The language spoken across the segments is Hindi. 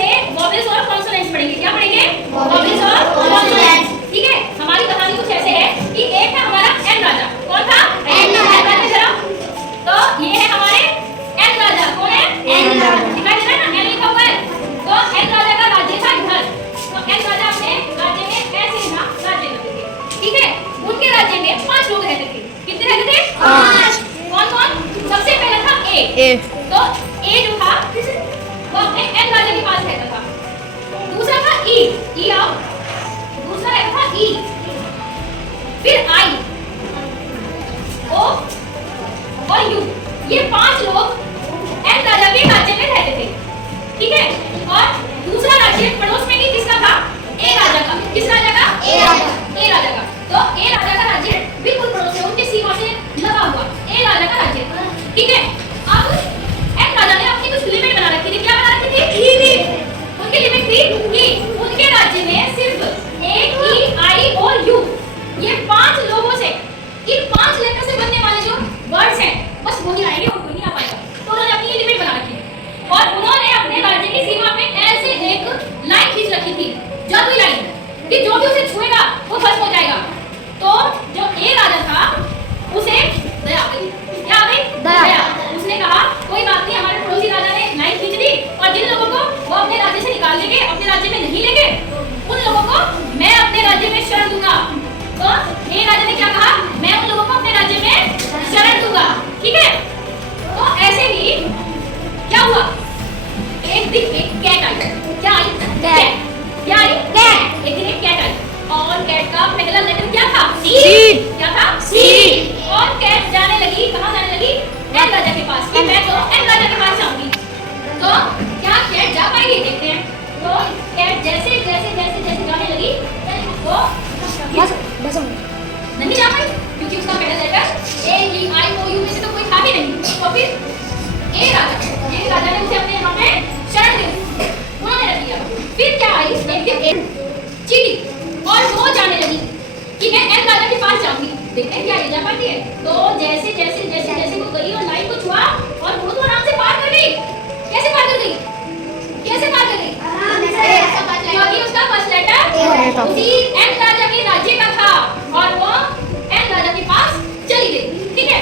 से वॉवेल्स और कॉन्सोनेंट्स पढ़ेंगे। क्या पढ़ेंगे? वॉवेल्स और कॉन्सोनेंट्स। ठीक है, हमारी कहानी कुछ ऐसे है कि एक था हमारा एन राजा। कौन था? एन राजा। जरा तो ये है हमारे एन राजा। कौन है? एन राजा। दिखाई दे रहा है ना, एन लिखा हुआ है। तो एन राजा का राज्य था इधर। तो एन राजा अपने राज्य में ऐसे ही ना राज्य करते थे। ठीक है, उनके राज्य में 5 लोग रहते थे। कितने रहते थे? 5। कौन कौन? सबसे पहला था ए। तो ए जो था वो अपने एन राजा के पास रहता था। दूसरा था ई आओ। दूसरा रहता था ई। फिर आई, ओ और यू। ये 5 लोग एन राजा के राज्य में रहते थे। ठीक है, और दूसरा राज्य पड़ोस में ही किसका था? ए राजा का। किस राजा का? ए राजा का। तो ए राजा का राज्य बिल्कुल पड़ोस में, उनके सीमा से लगा हुआ ए राजा का राज्य। ठीक है, अब एन राजा ने अपनी कुछ लिमिट बना रखी थी। क्या बना रखी थी? लिमिट। उनकी लिमिट थी कि उनके राज्य में सिर्फ ए, ई, आई और यू, ये 5 लोगों से, इन 5 लेटर से बनने वाले जो वर्ड्स हैं बस वही आएंगे और कोई नहीं आ पाएगा। तो उन्होंने अपनी लिमिट बना रखी है और उन्होंने अपने राज्य की सीमा में ऐसे एक लाइन खींच रखी थी, जादुई लाइन, कि जो भी उसे छुएगा वो भस्म हो जाएगा। तो जो ए राजा था उसे दया आ गई। क्या आ गई? दया। उसने कहा कोई बात नहीं, हमारे पड़ोसी राजा ने लाइन खींच दी और जिन लोगों को वो अपने राज्य से निकाल लेंगे, अपने राज्य में नहीं लेंगे, उन लोगों को मैं अपने राज्य में शरण दूंगा। तो ए राजा ने क्या कहा? मैं उन लोगों को अपने राज्य में शरण दूंगा। ठीक है, तो ऐसे ही क्या हुआ? एक दिन एक कैट आई। क्या आई? कैट। क्या आई? कैट। एक दिन एक कैट आई और कैट का पहला लेटर क्या था? सी। क्या था? सी। और कैट जाने लगी, कहाँ जाने लगी? एन राजा के पास। कि मैं तो एन राजा के पास जाऊंगी। तो क्या कैट जा पाएगी? देखते हैं। तो कैट जैसे जैसे जैसे जैसे जाने लगी वो बस नहीं जा पाई, क्योंकि उसका पहला letter A, E, I, O, you में से तो कोई था ही नहीं। तो फिर ए राजा ने उसे अपने यहाँ पे शरण दे दी, उन्होंने रख लिया। फिर क्या आई? एक चीटी और वो जाने लगी कि मैं एन राजा के पास जाऊंगी। देखते हैं क्या ये जा पाती है। तो जैसे जैसे जैसे जैसे वो गई और लाइन को छुआ और वो तो आराम से पार कर गई। कैसे पार कर गई? कैसे पार कर गई? क्योंकि उसका फर्स्ट लेटर उसी एन राजा के राज्य का था और वो एन राजा के पास चली गई। ठीक है,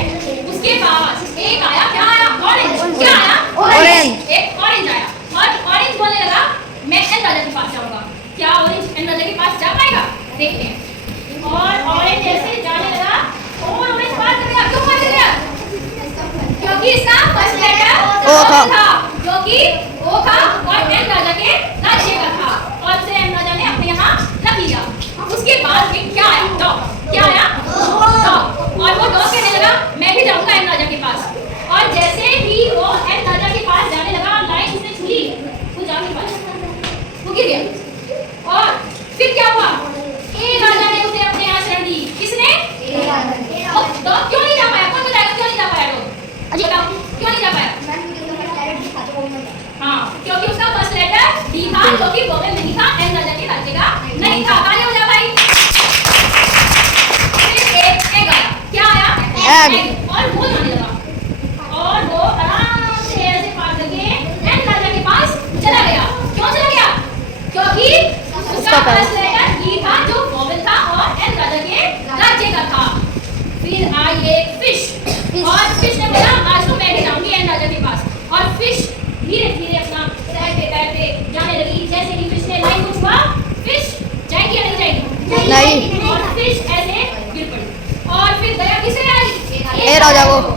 उसके पास एक आया। क्या आया? ऑरेंज। क्या आया? ऑरेंज। एक ऑरेंज आया और ऑरेंज बोलने लगा मैं एन राजा के पास जाऊंगा। क्या ऑरेंज एन राजा के पास जा पाएगा? देखते हैं। और ऑरेंज जैसे जाने लगा और ऑरेंज पार कर गया। क्यों पार कर गया? क्योंकि इसका फर्स्ट लेटर ओ था, जो कि ओ था और एन राजा के राज्य का था और उसे एन राजा ने अपने यहाँ रख लिया। उसके बाद फिर क्या आया? डॉग। क्या आया? डॉग। और वो डॉग कहने लगा मैं भी जाऊंगा एन राजा के पास। और जैसे ही वो एन राजा के पास जाने लगा, लाइन उसने छुई, वो जा नहीं पाया, वो गिर गया। और फिर क्या हुआ? ए राजा ने उसे अपने यहाँ शरण दी। किसने? ए राजा। डॉग क्यों नहीं जा पाया? कौन बताएगा क्यों नहीं जा पाया? डॉग बताओ क्यों नहीं जा पाया? हाँ, क्योंकि उसका फर्स्ट लेटर डी था, जो कि वोवेल नहीं था, एन राजा के राज्य का नहीं था। ताली हो जा भाई। फिर एक आया। क्या आया? एग। और वो जाने लगा और वो आराम से ऐसे पार करके एन राजा के पास चला गया। क्यों चला गया? क्योंकि उसका फर्स्ट लेटर ई था, जो वोवेल था और एन राजा के राज्य का था। फिर आई एक फिश और फिश ने बोला आज तो मैं भी जाऊंगी एन राजा के पास। और फिश धीरे धीरे अपना तैरते जाने लगी। जैसे ही फिश ने लाइन को छुआ, फिश जाएगी या नहीं जाएगी? नहीं। और फिश ऐसे गिर पड़ी और फिर दया किसे आई? ए राजा को।